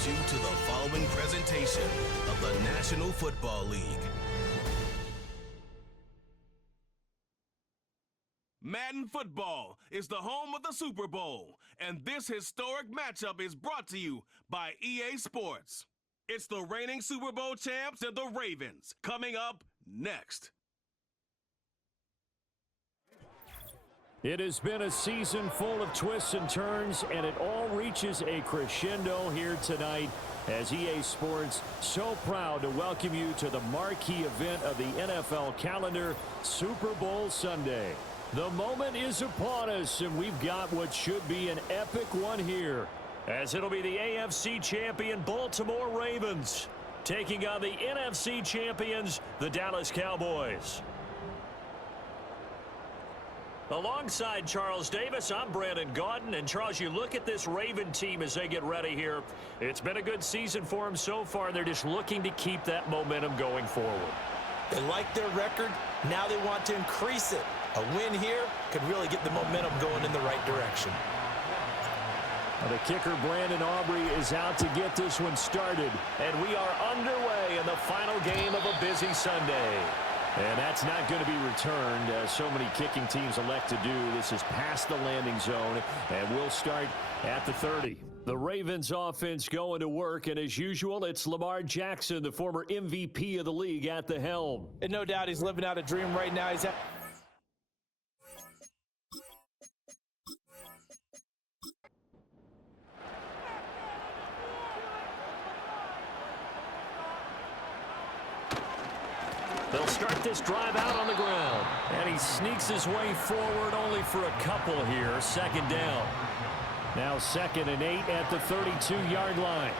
welcomes you to the following presentation of the National Football League. Madden Football is the home of the Super Bowl, and this historic matchup is brought to you by EA Sports. It's the reigning Super Bowl champs and the Ravens, coming up next. It has been a season full of twists and turns, and it all reaches a crescendo here tonight as EA Sports so proud to welcome you to the marquee event of the NFL calendar, Super Bowl Sunday. The moment is upon us, and we've got what should be an epic one here, as it'll be the AFC champion Baltimore Ravens taking on the NFC champions, the Dallas Cowboys. Alongside Charles Davis, I'm Brandon Gaudin. And Charles, you look at this Raven team as they get ready here. It's been a good season for them so far. They're just looking to keep that momentum going forward. They like their record. Now they want to increase it. A win here could really get the momentum going in the right direction. The kicker, Brandon Aubrey, is out to get this one started. And we are underway in the final game of a busy Sunday. And that's not going to be returned, as so many kicking teams elect to do. This is past the landing zone, and we'll start at the 30. The Ravens offense going to work, and as usual, it's Lamar Jackson, the former MVP of the league, at the helm. And no doubt he's living out a dream right now. They'll start this drive out on the ground. And he sneaks his way forward only for a couple here. Second down. Now 2nd and 8 at the 32-yard line.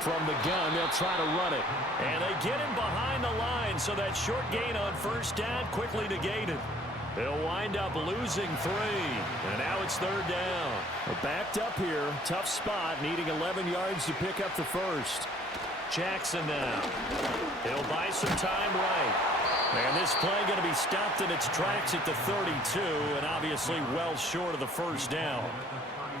From the gun, they'll try to run it. And they get him behind the line, so that short gain on first down quickly negated. They'll wind up losing 3. And now it's 3rd down. We're backed up here. Tough spot, needing 11 yards to pick up the first. Jackson now. He'll buy some time right. And this play going to be stopped in its tracks at the 32, and obviously well short of the first down.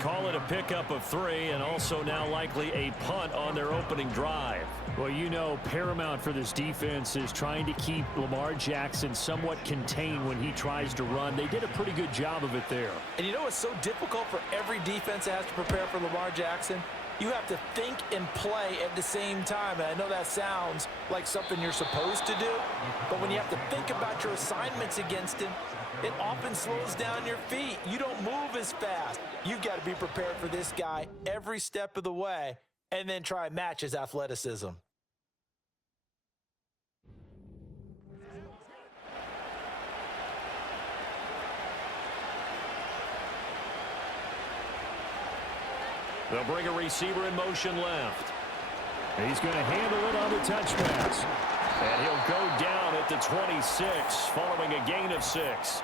Call it a pickup of 3, and also now likely a punt on their opening drive. Well, you know, paramount for this defense is trying to keep Lamar Jackson somewhat contained when he tries to run. They did a pretty good job of it there. And you know what's so difficult for every defense that has to prepare for Lamar Jackson? You have to think and play at the same time. And I know that sounds like something you're supposed to do, but when you have to think about your assignments against him, it often slows down your feet. You don't move as fast. You've got to be prepared for this guy every step of the way and then try and match his athleticism. They'll bring a receiver in motion left. He's going to handle it on the touch pass. And he'll go down at the 26 following a gain of 6.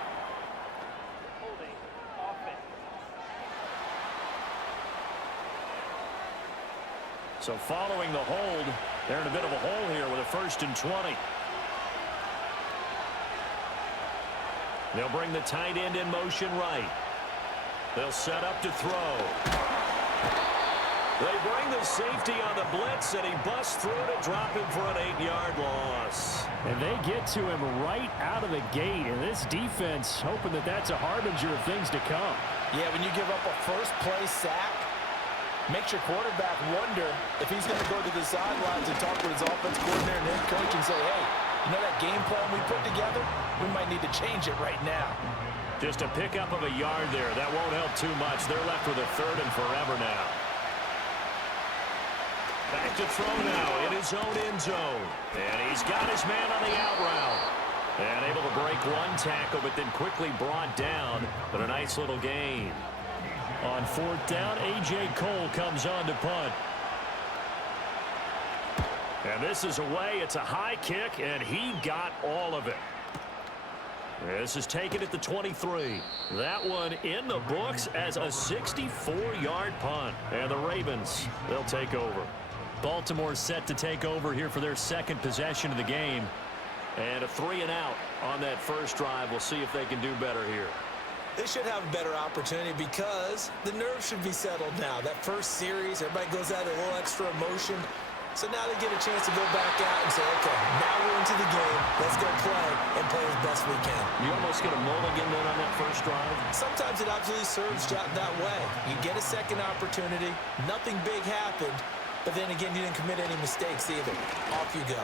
So following the hold, they're in a bit of a hole here with a 1st and 20. They'll bring the tight end in motion right. They'll set up to throw. They bring the safety on the blitz, and he busts through to drop him for an 8-yard loss. And they get to him right out of the gate, and this defense hoping that that's a harbinger of things to come. Yeah, when you give up a first-play sack, makes your quarterback wonder if he's going to go to the sidelines and talk with his offense coordinator and head coach and say, hey, you know that game plan we put together? We might need to change it right now. Just a pickup of a yard there. That won't help too much. They're left with a 3rd and forever now. Back to throw now in his own end zone. And he's got his man on the out route. And able to break one tackle, but then quickly brought down. But a nice little gain. On 4th down, A.J. Cole comes on to punt. And this is away. It's a high kick, and he got all of it. This is taken at the 23. That one in the books as a 64-yard punt. And the Ravens, they'll take over. Baltimore set to take over here for their 2nd possession of the game. And a 3-and-out on that first drive. We'll see if they can do better here. They should have a better opportunity because the nerves should be settled now. That first series, everybody goes out a little extra emotion. So now they get a chance to go back out and say, okay, now we're into the game. Let's go play and play as best we can. You almost get a mulligan then on that first drive. Sometimes it absolutely serves that way. You get a second opportunity. Nothing big happened. But then again, you didn't commit any mistakes either. Off you go.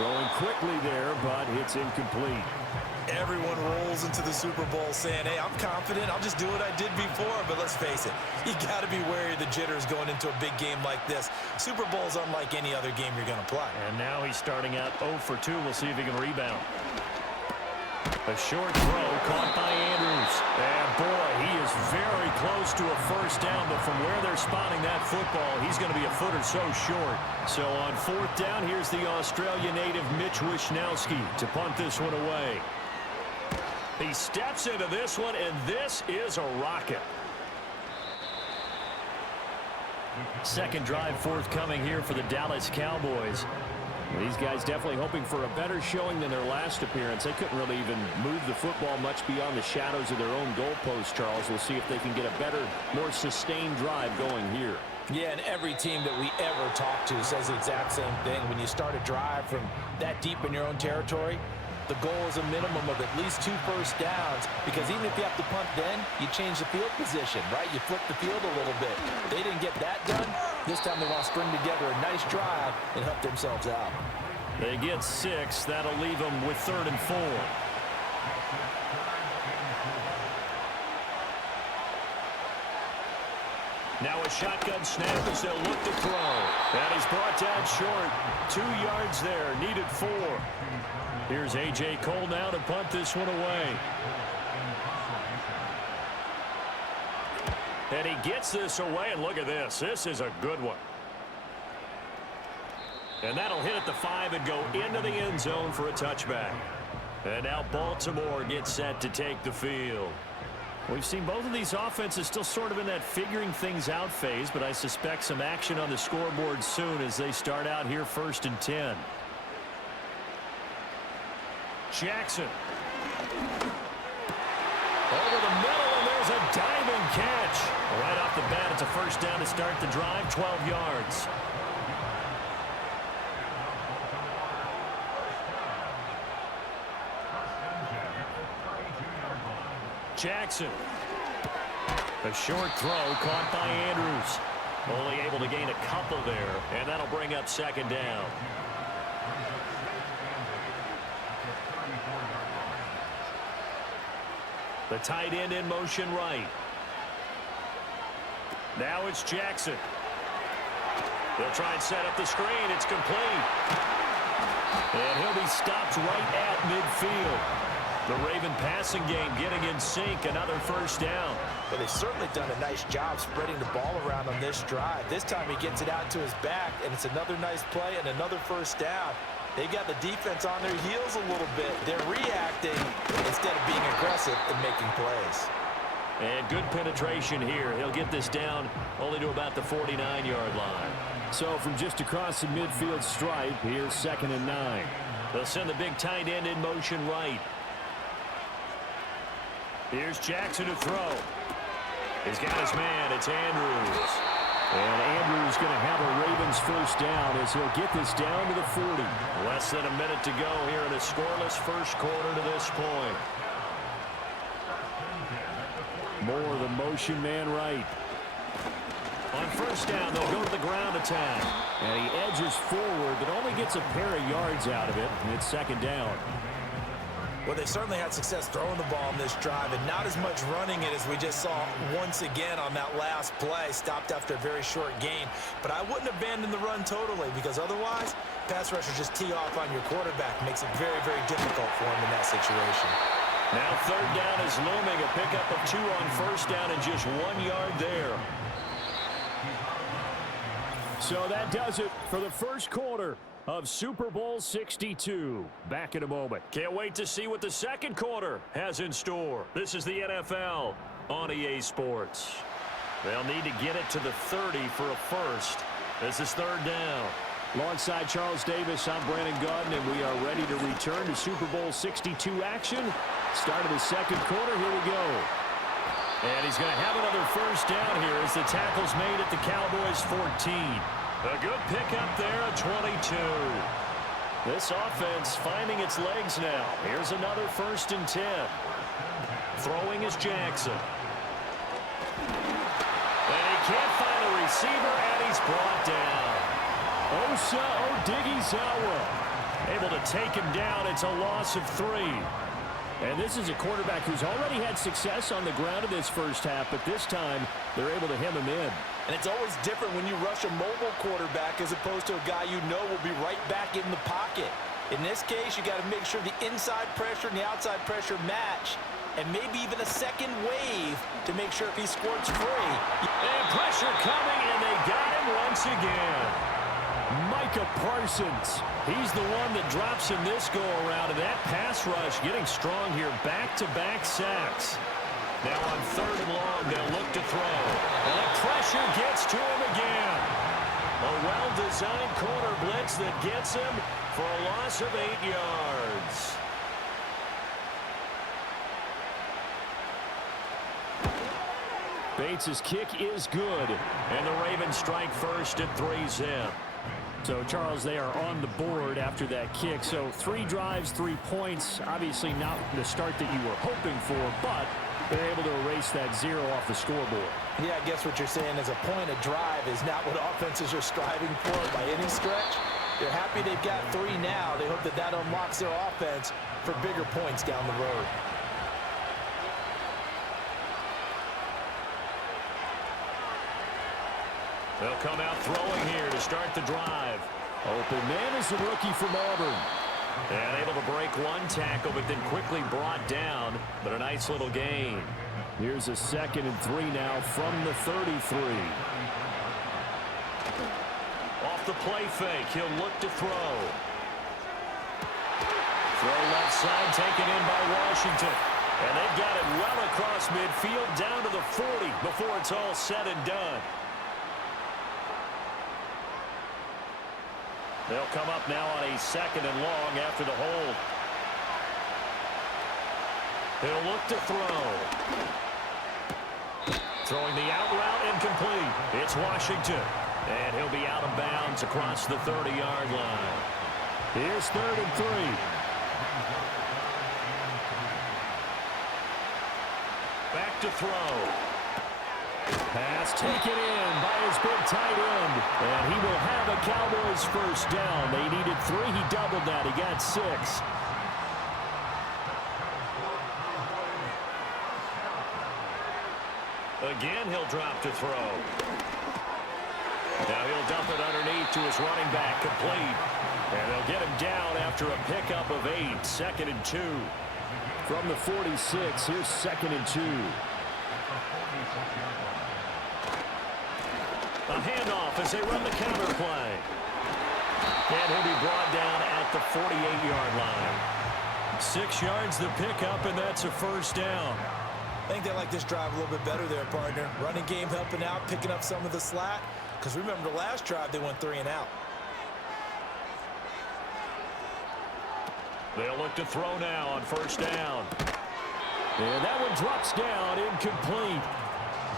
Throwing quickly there, but it's incomplete. Everyone rolls into the Super Bowl saying, hey, I'm confident. I'll just do what I did before. But let's face it, you got to be wary of the jitters going into a big game like this. Super Bowl's unlike any other game you're going to play. And now he's starting out 0 for 2. We'll see if he can rebound. A short throw caught by Andrews. And boy, he is very close to a first down, but from where they're spotting that football, he's going to be a foot or so short. So on fourth down, here's the Australia native Mitch Wishnowski to punt this one away. He steps into this one, and this is a rocket. Second drive forthcoming here for the Dallas Cowboys. These guys definitely hoping for a better showing than their last appearance. They couldn't really even move the football much beyond the shadows of their own goalpost, Charles. We'll see if they can get a better, more sustained drive going here. Yeah, and every team that we ever talk to says the exact same thing. When you start a drive from that deep in your own territory, the goal is a minimum of at least 2 first downs, because even if you have to punt then, you change the field position, right? You flip the field a little bit. They didn't get that done. This time they want to string together a nice drive and help themselves out. They get 6. That'll leave them with 3rd and 4. Now a shotgun snap as they'll look to throw. And he's brought down short. 2 yards there, needed 4. Here's A.J. Cole now to punt this one away. And he gets this away, and look at this. This is a good one. And that'll hit at the 5 and go into the end zone for a touchback. And now Baltimore gets set to take the field. We've seen both of these offenses still sort of in that figuring things out phase, but I suspect some action on the scoreboard soon as they start out here 1st and 10. Jackson. Over the middle, and there's a diving catch. Right off the bat, it's a first down to start the drive, 12 yards. Jackson. A short throw caught by Andrews. Only able to gain a couple there, and that'll bring up 2nd down. The tight end in motion right. Now it's Jackson. They'll try and set up the screen. It's complete. And he'll be stopped right at midfield. The Raven passing game getting in sync. Another first down. Well, they've certainly done a nice job spreading the ball around on this drive. This time he gets it out to his back, and it's another nice play and another first down. They've got the defense on their heels a little bit. They're reacting instead of being aggressive and making plays. And good penetration here. He'll get this down only to about the 49-yard line. So from just across the midfield stripe, here's 2nd and 9. They'll send the big tight end in motion right. Here's Jackson to throw. He's got his man. It's Andrews. And Andrews going to have a Ravens first down as he'll get this down to the 40. Less than a minute to go here in a scoreless first quarter to this point. More the motion man right. On first down, they'll go to the ground attack. And he edges forward, but only gets a pair of yards out of it. And it's 2nd down. Well, they certainly had success throwing the ball on this drive, and not as much running it as we just saw once again on that last play. Stopped after a very short gain. But I wouldn't abandon the run totally, because otherwise, pass rushers just tee off on your quarterback. Makes it very, very difficult for him in that situation. Now 3rd down is looming. A pickup of 2 on first down and just 1 yard there. So that does it for the first quarter of Super Bowl 62. Back in a moment. Can't wait to see what the second quarter has in store. This is the NFL on EA Sports. They'll need to get it to the 30 for a first. This is 3rd down. Alongside Charles Davis, I'm Brandon Gaudin, and we are ready to return to Super Bowl 62 action. Start of the second quarter. Here we go. And he's going to have another first down here as the tackle's made at the Cowboys 14. A good pickup there at 22. This offense finding its legs now. Here's another 1st and 10. Throwing is Jackson. And he can't find a receiver, and he's brought down. Osa Odighizuwa able to take him down. It's a loss of 3. And this is a quarterback who's already had success on the ground in this first half, but this time they're able to hem him in. And it's always different when you rush a mobile quarterback as opposed to a guy you know will be right back in the pocket. In this case, you got to make sure the inside pressure and the outside pressure match, and maybe even a second wave to make sure if he squirts free. And pressure coming, and they got him once again. Micah Parsons. He's the one that drops in this go-around, and that pass rush getting strong here. Back-to-back sacks. Now on 3rd and long, they'll look to throw. And the pressure gets to him again. A well-designed corner blitz that gets him for a loss of 8 yards. Bates' kick is good, and the Ravens strike first at 3-zip. So, Charles, they are on the board after that kick. So, 3 drives, 3 points. Obviously not the start that you were hoping for, but they're able to erase that 0 off the scoreboard. Yeah, I guess what you're saying is a point of drive is not what offenses are striving for by any stretch. They're happy they've got 3 now. They hope that that unlocks their offense for bigger points down the road. They'll come out throwing here to start the drive. Open man is the rookie from Auburn. And able to break 1 tackle, but then quickly brought down. But a nice little gain. Here's a 2nd and 3 now from the 33. Off the play fake, he'll look to throw. Throw left side, taken in by Washington. And they've got it well across midfield, down to the 40 before it's all said and done. They'll come up now on a 2nd and long after the hold. He'll look to throw. Throwing the out route incomplete. It's Washington. And he'll be out of bounds across the 30-yard line. Here's 3rd and 3. Back to throw. Pass taken in by his big tight end. And he will have a Cowboys first down. They needed 3. He doubled that. He got 6. Again, he'll drop to throw. Now he'll dump it underneath to his running back, complete. And they'll get him down after a pickup of 8. 2nd and 2. From the 46, here's 2nd and 2. A handoff as they run the counter play. And he'll be brought down at the 48-yard line. 6 yards the pickup, and that's a first down. I think they like this drive a little bit better there, partner. Running game helping out, picking up some of the slack. Because remember the last drive, they went 3 and out. They'll look to throw now on first down. And that one drops down, incomplete.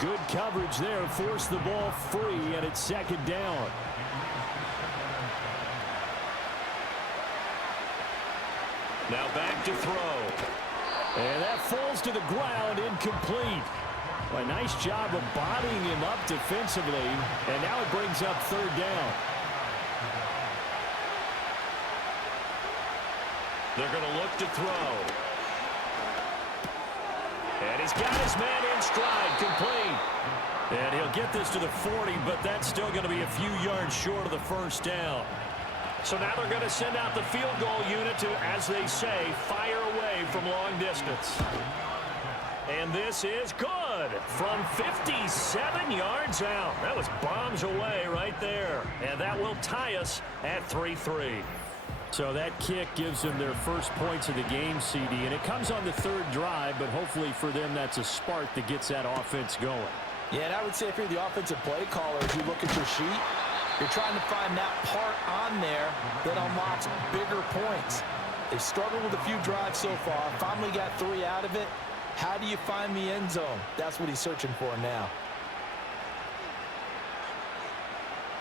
Good coverage there, forced the ball free, and it's 2nd down. Now back to throw. And that falls to the ground, incomplete. Well, a nice job of bodying him up defensively, and now it brings up 3rd down. They're going to look to throw. And he's got his man in stride, complete. And he'll get this to the 40, but that's still going to be a few yards short of the first down. So now they're going to send out the field goal unit to, as they say, fire away from long distance. And this is good from 57 yards out. That was bombs away right there. And that will tie us at 3-3. So that kick gives them their first points of the game, CD, and it comes on the 3rd drive, but hopefully for them that's a spark that gets that offense going. Yeah, and I would say if you're the offensive play caller, as you look at your sheet, You're trying to find that part on there that unlocks bigger points. They've struggled with a few drives so far. Finally got 3 out of it. How do you find the end zone? That's what he's searching for now.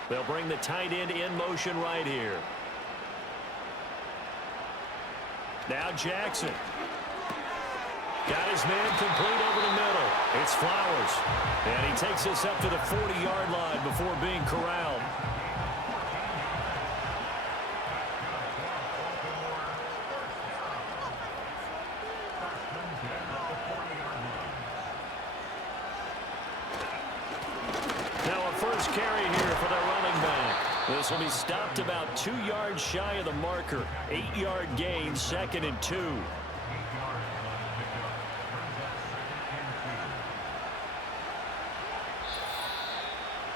They'll bring the tight end in motion right here. Now Jackson. Got his man complete over the middle. It's Flowers. And he takes this up to the 40-yard line before being corralled. Now a first carry here for the running back. This will be stopped about 2 yards shy of the marker. 8-yard gain, 2nd and 2.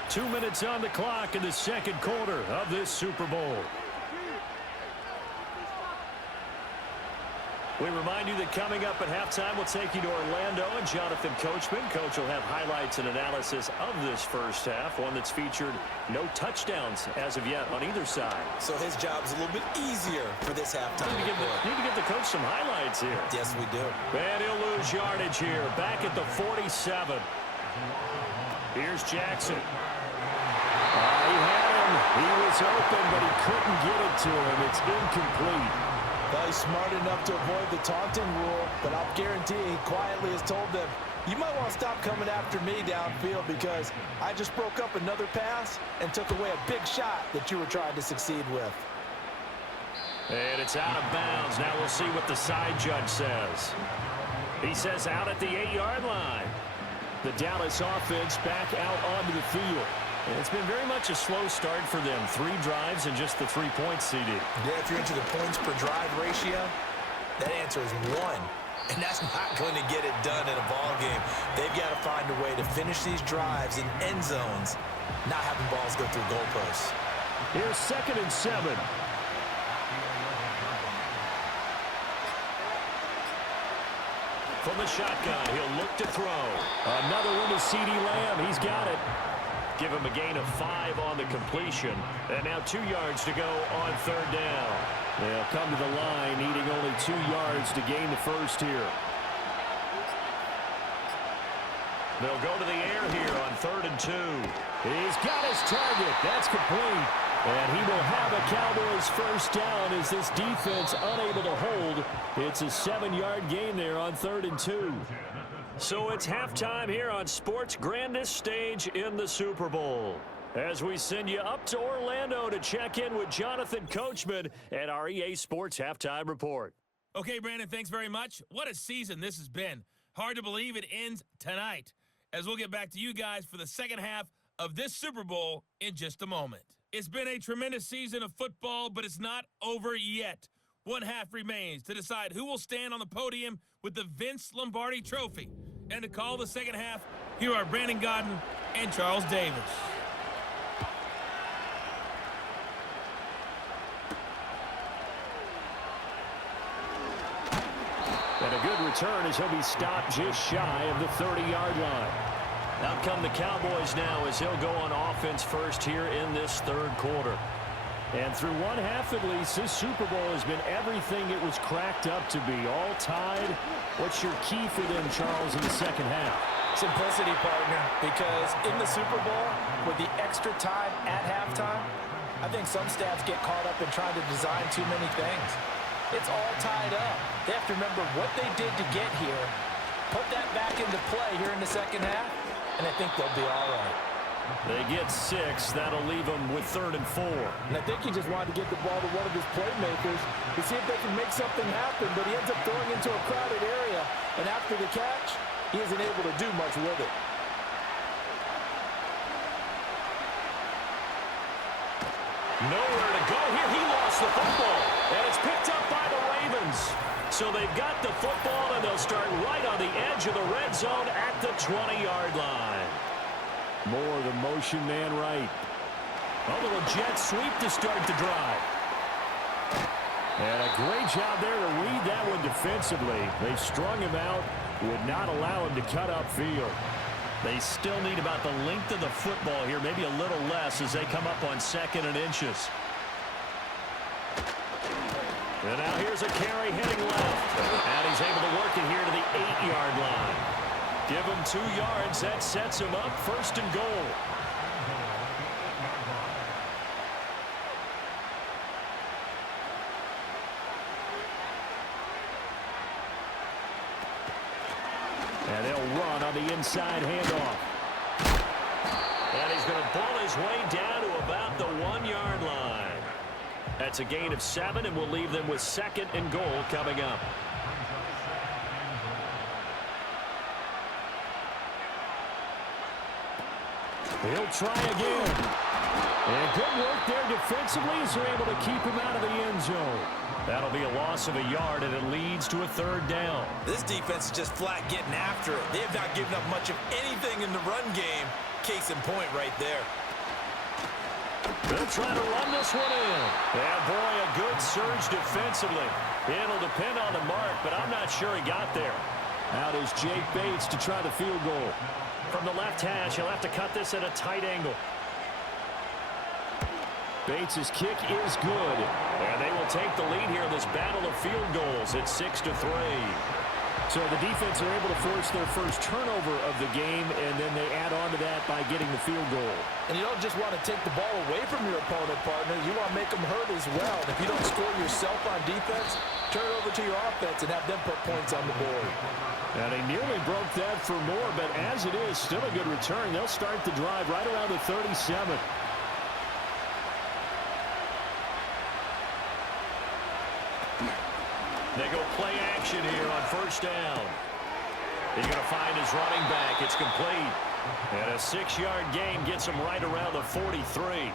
Two minutes on the clock in the second quarter of this Super Bowl. We remind you that coming up at halftime, we'll take you to Orlando and Jonathan Coachman. Coach will have highlights and analysis of this first half, one that's featured no touchdowns as of yet on either side. So his job's a little bit easier for this halftime. Need to give the coach some highlights here. Yes, we do. And he'll lose yardage here, back at the 47. Here's Jackson. He had him. He was open, but he couldn't get it to him. It's incomplete. Well, he's smart enough to avoid the taunting rule, but I'll guarantee he quietly has told them, you might want to stop coming after me downfield because I just broke up another pass and took away a big shot that you were trying to succeed with. And it's out of bounds. Now we'll see what the side judge says. He says out at the 8-yard line. The Dallas offense back out onto the field. And it's been very much a slow start for them. 3 drives and just the 3 points, CD. Yeah, if you're into the points per drive ratio, that answer is 1. And that's not going to get it done in a ball game. They've got to find a way to finish these drives in end zones, not having balls go through goalposts. Here's 2nd and 7. From the shotgun, he'll look to throw. Another one to CD Lamb. He's got it. Give him a gain of 5 on the completion. And now 2 yards to go on 3rd down. They'll come to the line, needing only 2 yards to gain the first here. They'll go to the air here on 3rd and 2. He's got his target. That's complete. And he will have a Cowboys first down as this defense unable to hold. It's a 7-yard gain there on 3rd and 2. So it's halftime here on sports' grandest stage in the Super Bowl. As we send you up to Orlando to check in with Jonathan Coachman at our EA Sports Halftime Report. Okay, Brandon, thanks very much. What a season this has been. Hard to believe it ends tonight, as we'll get back to you guys for the second half of this Super Bowl in just a moment. It's been a tremendous season of football, but it's not over yet. One half remains to decide who will stand on the podium with the Vince Lombardi Trophy. And to call the second half, here are Brandon Godden and Charles Davis. And a good return as he'll be stopped just shy of the 30-yard line. Out come the Cowboys now as he'll go on offense first here in this 3rd quarter. And through one half at least, this Super Bowl has been everything it was cracked up to be. All tied. What's your key for them, Charles, in the second half? Simplicity, partner, because in the Super Bowl, with the extra time at halftime, I think some stats get caught up in trying to design too many things. It's all tied up. They have to remember what they did to get here, put that back into play here in the second half, and I think they'll be all right. They get 6. That'll leave them with 3rd and 4. And I think he just wanted to get the ball to one of his playmakers to see if they can make something happen, but he ends up throwing into a crowded area, and after the catch, he isn't able to do much with it. Nowhere to go here. He lost the football, and it's picked up by the Ravens. So they've got the football, and they'll start right on the edge of the red zone at the 20-yard line. More of the motion man right. A little jet sweep to start the drive. And a great job there to read that one defensively. They strung him out, would not allow him to cut upfield. They still need about the length of the football here, maybe a little less as they come up on 2nd and inches. And now here's a carry heading left. And he's able to work it here to the 8-yard line. Give him 2 yards. That sets him up 1st and goal. And they'll run on the inside handoff. And he's going to pull his way down to about the 1-yard line. That's a gain of 7, and we'll leave them with 2nd and goal coming up. He'll try again. And good work there defensively as they're able to keep him out of the end zone. That'll be a loss of a yard, and it leads to a 3rd down. This defense is just flat getting after it. They have not given up much of anything in the run game. Case in point right there. They'll try to run this one in. Yeah, boy, a good surge defensively. It'll depend on the mark, but I'm not sure he got there. Out is Jake Bates to try the field goal. From the left hash, he'll have to cut this at a tight angle. Bates' kick is good. And they will take the lead here in this battle of field goals at 6-3. So the defense are able to force their first turnover of the game, and then they add on to that by getting the field goal. And you don't just want to take the ball away from your opponent, partner. You want to make them hurt as well. And if you don't score yourself on defense, turn it over to your offense and have them put points on the board. And they nearly broke that for more, but as it is, still a good return. They'll start the drive right around the 37. They go play action here on 1st down. He's going to find his running back. It's complete. And a 6-yard gain gets him right around the 43.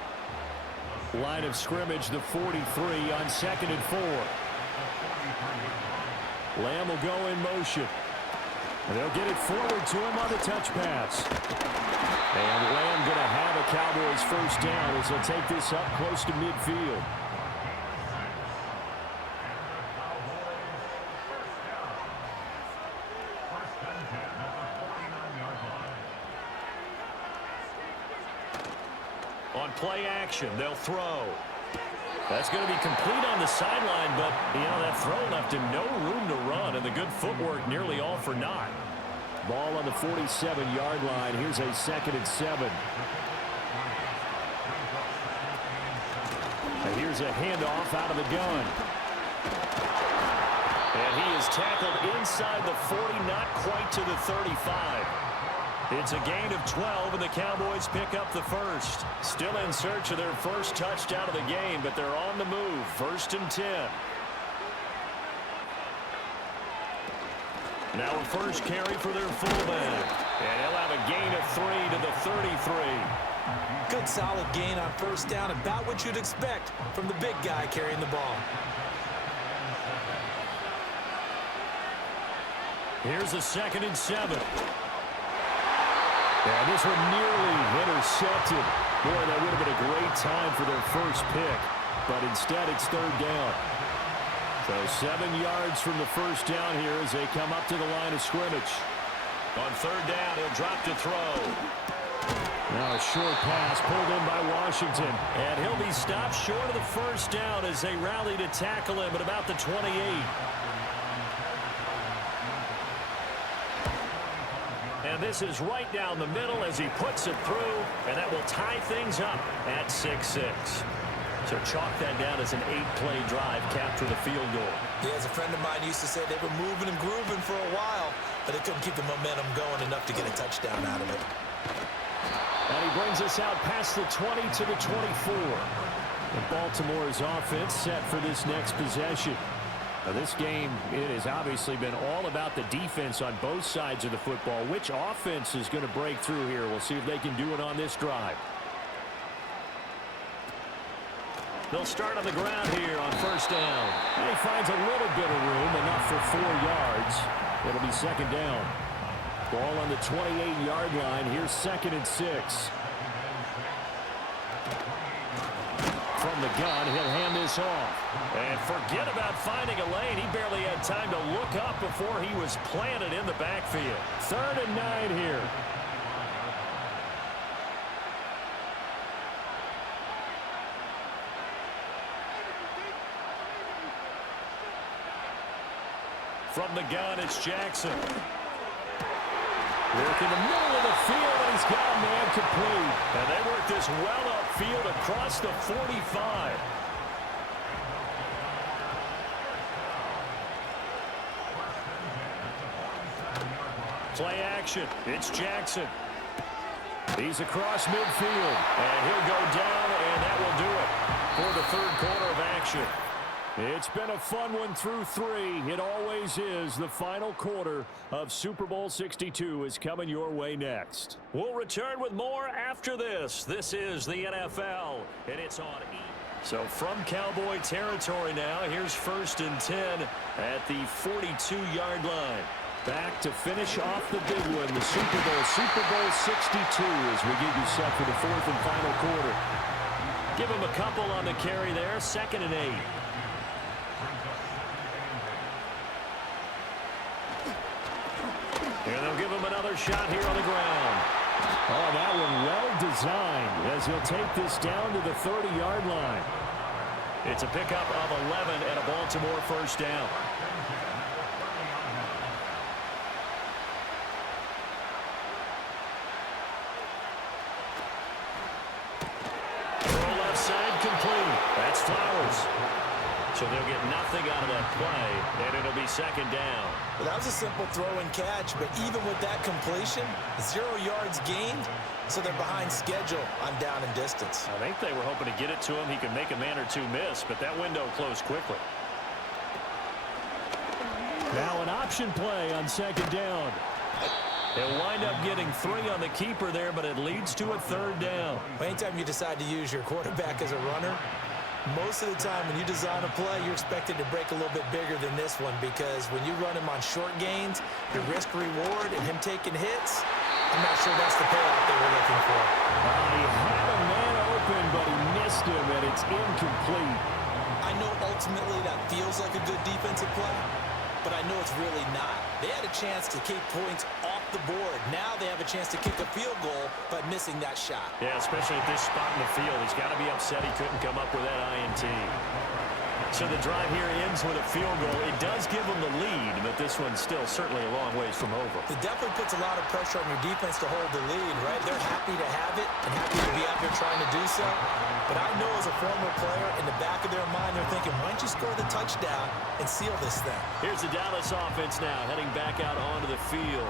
Line of scrimmage, the 43 on 2nd and 4. Lamb will go in motion. And they'll get it forward to him on the touch pass. And Lamb going to have a Cowboys 1st down as they'll take this up close to midfield. On play action, they'll throw. That's going to be complete on the sideline, but, that throw left him no room to run, and the good footwork nearly all for naught. Ball on the 47-yard line. Here's a 2nd and 7. And here's a handoff out of the gun. And he is tackled inside the 40, not quite to the 35. It's a gain of 12, and the Cowboys pick up the 1st. Still in search of their first touchdown of the game, but they're on the move. 1st and 10. Now a first carry for their fullback. And he'll have a gain of 3 to the 33. Good solid gain on 1st down, about what you'd expect from the big guy carrying the ball. Here's a 2nd and 7. Yeah, this one nearly intercepted. Boy, that would have been a great time for their first pick. But instead, it's 3rd down. So 7 yards from the 1st down here as they come up to the line of scrimmage. On 3rd down, he'll drop to throw. Now a short pass pulled in by Washington. And he'll be stopped short of the 1st down as they rally to tackle him at about the 28. And this is right down the middle as he puts it through, and that will tie things up at 6-6. So chalk that down as an 8-play drive, capture the field goal. Yeah, as a friend of mine used to say, they were moving and grooving for a while, but they couldn't keep the momentum going enough to get a touchdown out of it. And he brings us out past the 20 to the 24. And Baltimore's offense set for this next possession. Now, this game, it has obviously been all about the defense on both sides of the football. Which offense is going to break through here? We'll see if they can do it on this drive. They'll start on the ground here on 1st down. And he finds a little bit of room, enough for 4 yards. It'll be 2nd down. Ball on the 28-yard line. Here's 2nd and 6. From the gun, he'll hand this off. And forget about finding a lane. He barely had time to look up before he was planted in the backfield. 3rd and 9 here. From the gun, it's Jackson. Working the middle of the field, and he's got a man complete. And they work this well upfield across the 45. Play action. It's Jackson. He's across midfield, and he'll go down, and that will do it for the third quarter of action. It's been a fun one through 3. It always is. The final quarter of Super Bowl 62 is coming your way next. We'll return with more after this. This is the NFL, and it's on E! So from Cowboy territory now, here's 1st and 10 at the 42-yard line. Back to finish off the big one, the Super Bowl 62, as we get you set for the 4th and final quarter. Give him a couple on the carry there, 2nd and 8. And they'll give him another shot here on the ground. Oh, that one well designed as he'll take this down to the 30-yard line. It's a pickup of 11 and a Baltimore first down. Complete. That's Flowers. So they'll get nothing out of that play, and it'll be 2nd down. Well, that was a simple throw and catch, but even with that completion, 0 yards gained, so they're behind schedule on down and distance. I think they were hoping to get it to him. He could make a man or two miss, but that window closed quickly. Now an option play on 2nd down. He'll wind up getting 3 on the keeper there, but it leads to a 3rd down. Anytime you decide to use your quarterback as a runner, most of the time when you design a play, you're expected to break a little bit bigger than this one, because when you run him on short gains, the risk-reward and him taking hits, I'm not sure that's the payoff they were looking for. He had a man open, but he missed him, and it's incomplete. I know ultimately that feels like a good defensive play, but I know it's really not. They had a chance to keep points off the board. Now they have a chance to kick a field goal by missing that shot. Yeah, especially at this spot in the field. He's got to be upset he couldn't come up with that INT. So the drive here ends with a field goal. It does give them the lead, but this one's still certainly a long ways from over. It definitely puts a lot of pressure on your defense to hold the lead, right? They're happy to have it and happy to be out there trying to do so. But I know as a former player, in the back of their mind, they're thinking, why don't you score the touchdown and seal this thing? Here's the Dallas offense now, heading back out onto the field.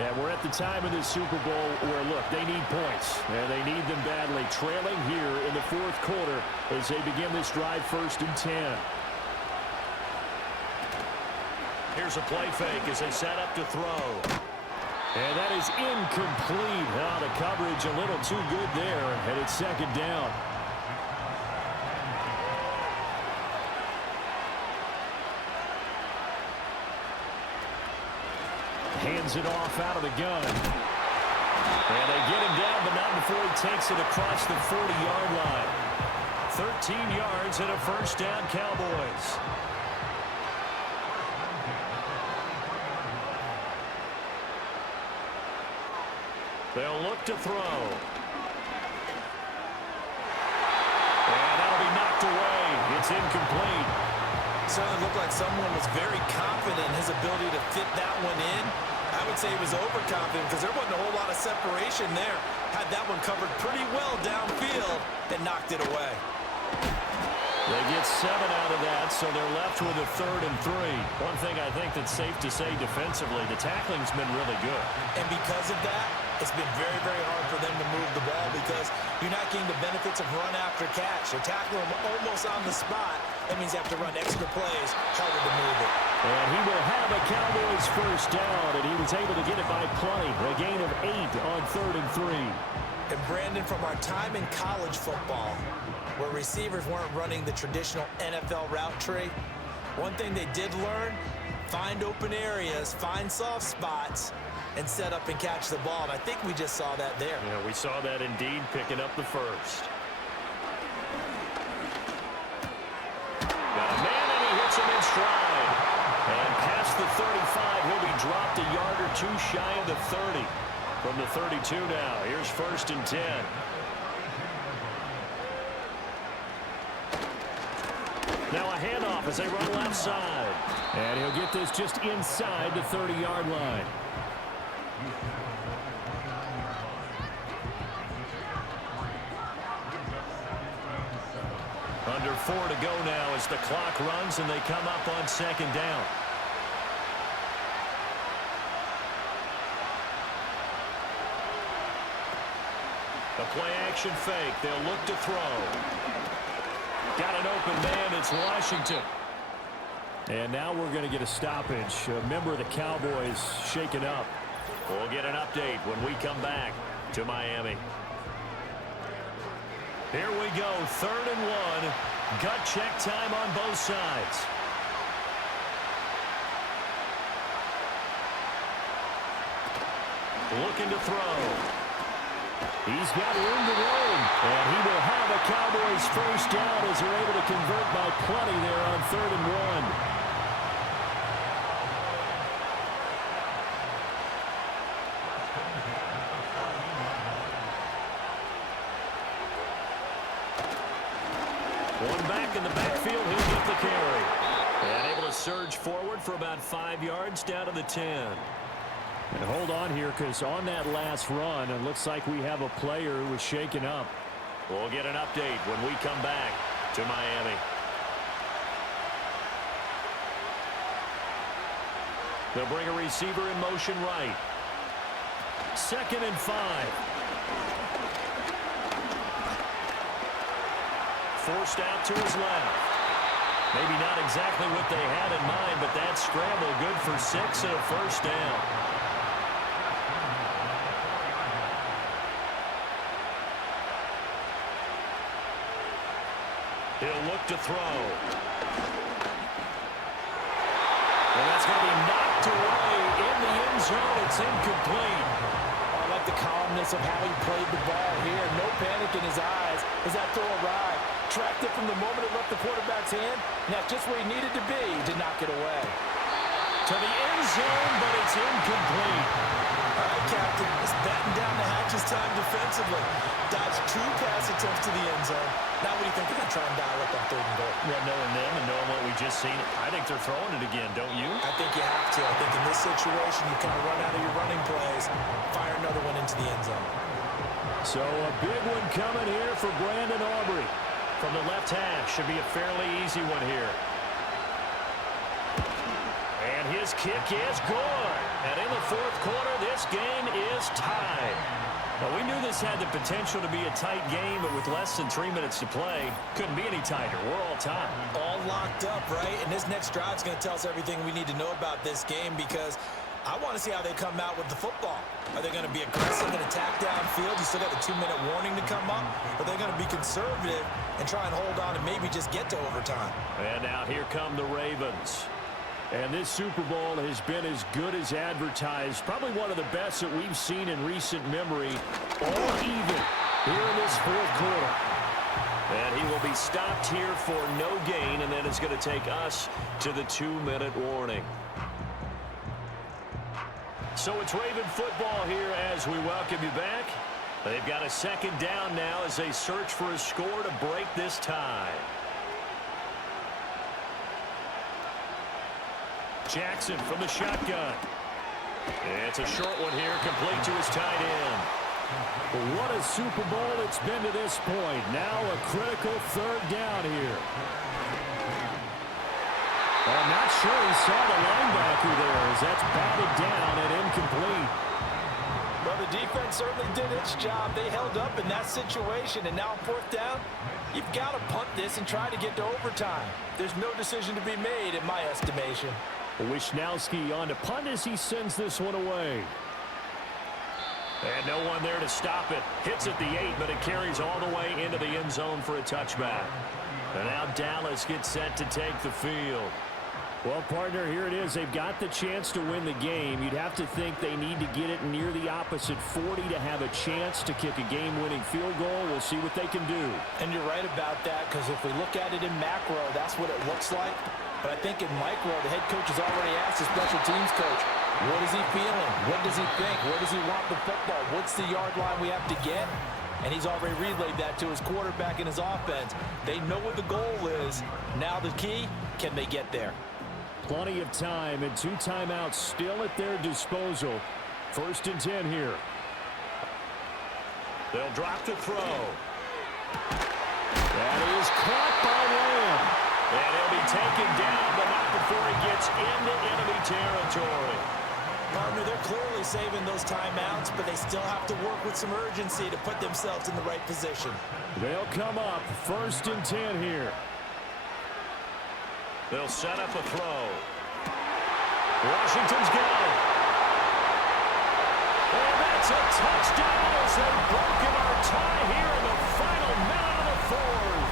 And we're at the time of the Super Bowl where, look, they need points, and they need them badly. Trailing here in the 4th quarter as they begin this drive, 1st and 10. Here's a play fake as they set up to throw. And that is incomplete. Oh, the coverage a little too good there, and it's 2nd down. Hands it off out of the gun. And they get him down, but not before he takes it across the 40-yard line. 13 yards and a first down, Cowboys. They'll look to throw. And that'll be knocked away. It's incomplete. Certainly looked like someone was very confident in his ability to fit that one in. I would say he was overconfident because there wasn't a whole lot of separation there. Had that one covered pretty well downfield and knocked it away. They get 7 out of that, so they're left with a 3rd and 3. One thing I think that's safe to say defensively, the tackling's been really good. And because of that, it's been very, very hard for them to move the ball because you're not getting the benefits of run after catch. They're tackling them almost on the spot. That means you have to run extra plays, harder to move it. And he will have a Cowboys first down, and he was able to get it by plenty. A gain of 8 on 3rd and 3. And Brandon, from our time in college football, where receivers weren't running the traditional NFL route tree, one thing they did learn, find open areas, find soft spots, and set up and catch the ball. And I think we just saw that there. Yeah, we saw that indeed, picking up the first. Got a man, and he hits him in stride. And past the 35, he'll be dropped a yard or two shy of the 30. From the 32 now, here's 1st and 10. Now a handoff as they run left side. And he'll get this just inside the 30-yard line. Under 4 to go now as the clock runs and they come up on second down. A play-action fake. They'll look to throw. Got an open man. It's Washington. And now we're going to get a stoppage. A member of the Cowboys shaken up. We'll get an update when we come back to Miami. Here we go, 3rd and 1. Gut check time on both sides. Looking to throw. He's got room to roam. And he will have a Cowboys first down as they're able to convert by plenty there on 3rd and 1. One back in the backfield, he'll get the carry. And able to surge forward for about 5 yards down to the 10. And hold on here, because on that last run, it looks like we have a player who was shaken up. We'll get an update when we come back to Miami. They'll bring a receiver in motion right. 2nd and 5. Forced out to his left. Maybe not exactly what they had in mind, but that scramble good for 6 and a first down. He'll look to throw. And that's going to be knocked away in the end zone. It's incomplete. I like the calmness of how he played the ball here. No panic in his eyes as that throw arrived. Tracked it from the moment it left the quarterback's hand, and that's just where he needed to be to knock it away. To the end zone, but it's incomplete. All right, Captain, it's batten down the hatches time defensively. Dodged 2 pass attempts to the end zone. Now what do you think they're going to try and dial up on 3rd and goal? Well, knowing them and knowing what we just seen, I think they're throwing it again, don't you? I think you have to. I think in this situation, you kind of run out of your running plays, fire another one into the end zone. So a big one coming here for Brandon Aubrey. From the left hash, should be a fairly easy one here. And his kick is good. And in the 4th quarter, this game is tied. Well, we knew this had the potential to be a tight game, but with less than 3 minutes to play, couldn't be any tighter. We're all tied. All locked up, right? And this next drive is going to tell us everything we need to know about this game, because I want to see how they come out with the football. Are they going to be aggressive and attack downfield? You still got the 2-minute warning to come up? Or are they going to be conservative and try and hold on and maybe just get to overtime? And now here come the Ravens. And this Super Bowl has been as good as advertised. Probably one of the best that we've seen in recent memory. All even here in this 4th quarter. And he will be stopped here for no gain, and then it's going to take us to the 2-minute warning. So it's Raven football here as we welcome you back. They've got a 2nd down now as they search for a score to break this tie. Jackson from the shotgun. It's a short one here, complete to his tight end. What a Super Bowl it's been to this point. Now a critical 3rd down here. I'm not sure he saw the linebacker there as that's batted down and incomplete. Well, the defense certainly did its job. They held up in that situation, and now on 4th down, you've got to punt this and try to get to overtime. There's no decision to be made in my estimation. Wisnowski on to punt as he sends this one away. And no one there to stop it. Hits at the 8, but it carries all the way into the end zone for a touchback. And now Dallas gets set to take the field. Well, partner, here it is. They've got the chance to win the game. You'd have to think they need to get it near the opposite 40 to have a chance to kick a game-winning field goal. We'll see what they can do. And you're right about that, because if we look at it in macro, that's what it looks like. But I think in micro, the head coach has already asked the special teams coach, what is he feeling? What does he think? Where does he want the football? What's the yard line we have to get? and he's already relayed that to his quarterback and his offense. They know what the goal is. Now the key, can they get there? Plenty of time and 2 timeouts still at their disposal. 1st and 10 here. They'll drop to throw. That is caught by Lamb. And he'll be taken down, but not before he gets into enemy territory. Partner, they're clearly saving those timeouts, but they still have to work with some urgency to put themselves in the right position. They'll come up 1st and 10 here. They'll set up a throw. Washington's got it. And that's a touchdown as they've broken our tie here in the final minute of the 4th.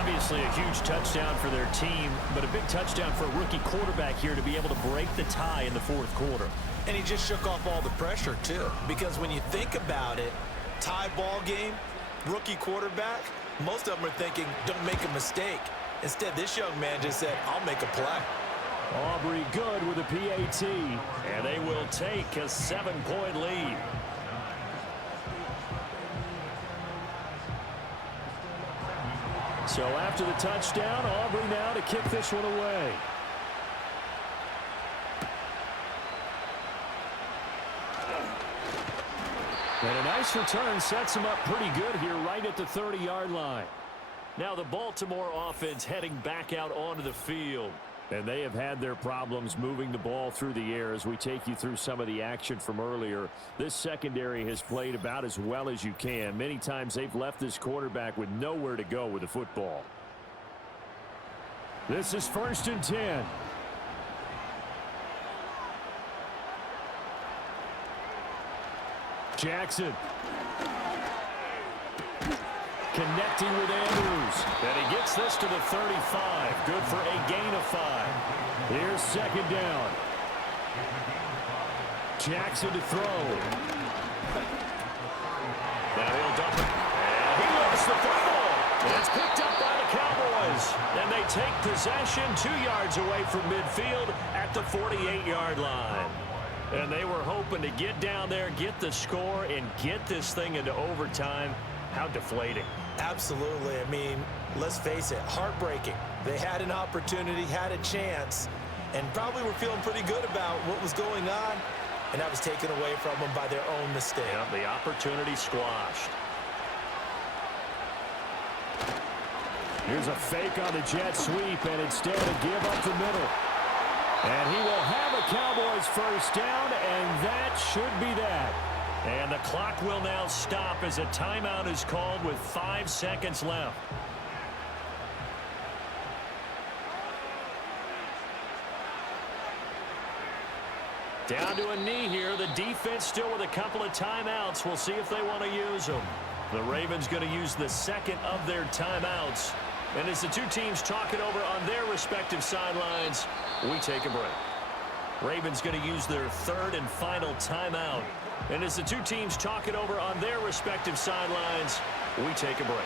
Obviously a huge touchdown for their team, but a big touchdown for a rookie quarterback here to be able to break the tie in the 4th quarter. And he just shook off all the pressure, too. Because when you think about it, tie ball game, rookie quarterback, most of them are thinking, don't make a mistake. Instead, this young man just said, I'll make a play. Aubrey good with a PAT. And they will take a 7-point lead. So after the touchdown, Aubrey now to kick this one away. And a nice return sets him up pretty good here right at the 30-yard line. Now the Baltimore offense heading back out onto the field. And they have had their problems moving the ball through the air as we take you through some of the action from earlier. This secondary has played about as well as you can. Many times they've left this quarterback with nowhere to go with the football. This is 1st and 10. Jackson. Connecting with Andrews. And he gets this to the 35. Good for a gain of 5. Here's 2nd down. Jackson to throw. Now he'll dump it. And he lost the football. And it's picked up by the Cowboys. And they take possession 2 yards away from midfield at the 48-yard line. And they were hoping to get down there, get the score, and get this thing into overtime. How deflating. Absolutely. I mean, let's face it, heartbreaking. They had an opportunity, had a chance, and probably were feeling pretty good about what was going on, and that was taken away from them by their own mistake. Yeah, the opportunity squashed. Here's a fake on the jet sweep, and instead a give up the middle. And he will have a Cowboys 1st down, and that should be that. And the clock will now stop as a timeout is called with 5 seconds left. Down to a knee here. The defense still with a couple of timeouts. We'll see if they want to use them. The Ravens going to use the 2nd of their timeouts. And as the 2 teams talk it over on their respective sidelines, we take a break. Ravens going to use their 3rd and final timeout. And as the 2 teams talk it over on their respective sidelines, we take a break.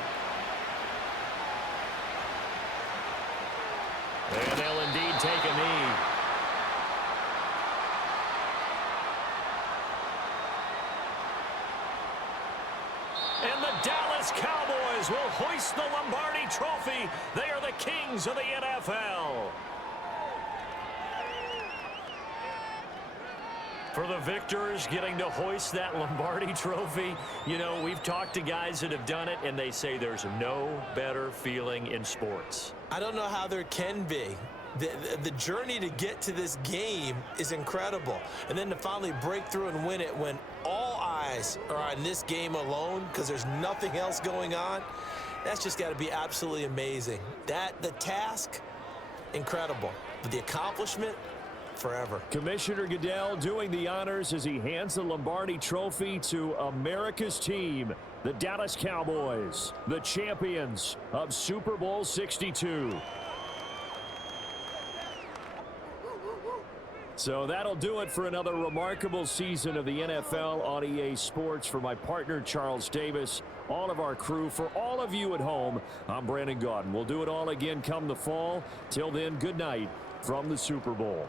And they'll indeed take a knee. And the Dallas Cowboys will hoist the Lombardi Trophy. They are the kings of the NFL. For the victors getting to hoist that Lombardi Trophy, you know, we've talked to guys that have done it, and they say there's no better feeling in sports. I don't know how there can be. The journey to get to this game is incredible. And then to finally break through and win it when all eyes are on this game alone because there's nothing else going on, that's just got to be absolutely amazing. The task, incredible. But the accomplishment, forever. Commissioner Goodell doing the honors as he hands the Lombardi Trophy to America's team, the Dallas Cowboys, the champions of Super Bowl 62. So that'll do it for another remarkable season of the NFL on EA Sports. For my partner, Charles Davis, all of our crew, for all of you at home, I'm Brandon Gaudin. We'll do it all again come the fall. Till then, good night from the Super Bowl.